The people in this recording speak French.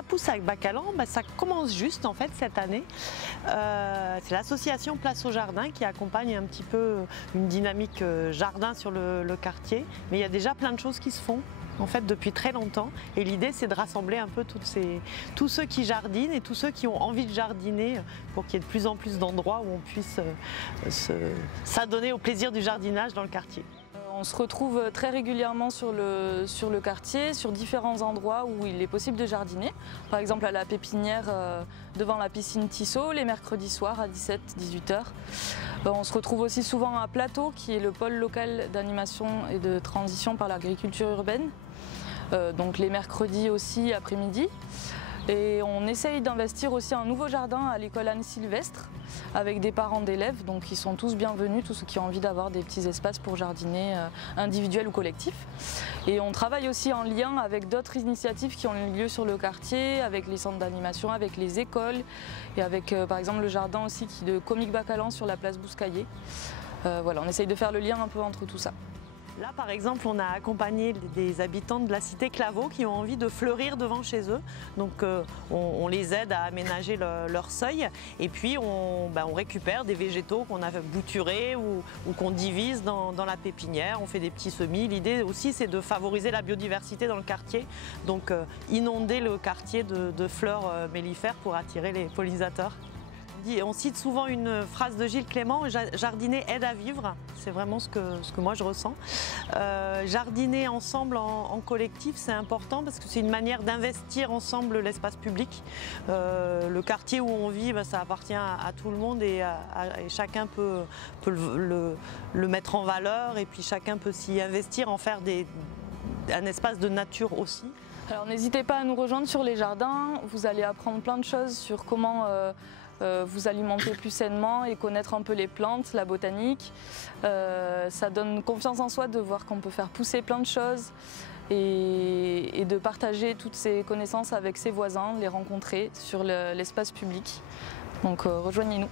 ça pousse avec Bacalan, ça commence juste en fait cette année. C'est l'association Place au Jardin qui accompagne un petit peu une dynamique jardin sur le quartier. Mais il y a déjà plein de choses qui se font en fait depuis très longtemps. Et l'idée c'est de rassembler un peu tous ceux qui jardinent et tous ceux qui ont envie de jardiner pour qu'il y ait de plus en plus d'endroits où on puisse s'adonner au plaisir du jardinage dans le quartier. On se retrouve très régulièrement sur le quartier, sur différents endroits où il est possible de jardiner. Par exemple à la pépinière devant la piscine Tissot, les mercredis soirs à 17-18 h. On se retrouve aussi souvent à Plateau, qui est le pôle local d'animation et de transition par l'agriculture urbaine. Donc les mercredis aussi après-midi. Et on essaye d'investir aussi un nouveau jardin à l'école Anne-Sylvestre avec des parents d'élèves, donc ils sont tous bienvenus, tous ceux qui ont envie d'avoir des petits espaces pour jardiner individuels ou collectifs. Et on travaille aussi en lien avec d'autres initiatives qui ont lieu sur le quartier, avec les centres d'animation, avec les écoles et avec par exemple le jardin aussi de Comique Bacalan sur la place Bouscaillé. Voilà, on essaye de faire le lien un peu entre tout ça. Là, par exemple, on a accompagné des habitants de la cité Claveau qui ont envie de fleurir devant chez eux. Donc, on les aide à aménager leur seuil. Et puis, on récupère des végétaux qu'on a bouturés ou qu'on divise dans la pépinière. On fait des petits semis. L'idée aussi, c'est de favoriser la biodiversité dans le quartier. Donc, inonder le quartier de fleurs mellifères pour attirer les pollinisateurs. On cite souvent une phrase de Gilles Clément, jardiner aide à vivre, c'est vraiment ce que moi je ressens. Jardiner ensemble en collectif, c'est important parce que c'est une manière d'investir ensemble l'espace public. Le quartier où on vit, ça appartient à tout le monde et chacun peut le mettre en valeur et puis chacun peut s'y investir, en faire un espace de nature aussi. Alors n'hésitez pas à nous rejoindre sur les jardins, vous allez apprendre plein de choses sur comment vous alimenter plus sainement et connaître un peu les plantes, la botanique. Ça donne confiance en soi de voir qu'on peut faire pousser plein de choses et de partager toutes ces connaissances avec ses voisins, les rencontrer sur l'espace public. Donc rejoignez-nous.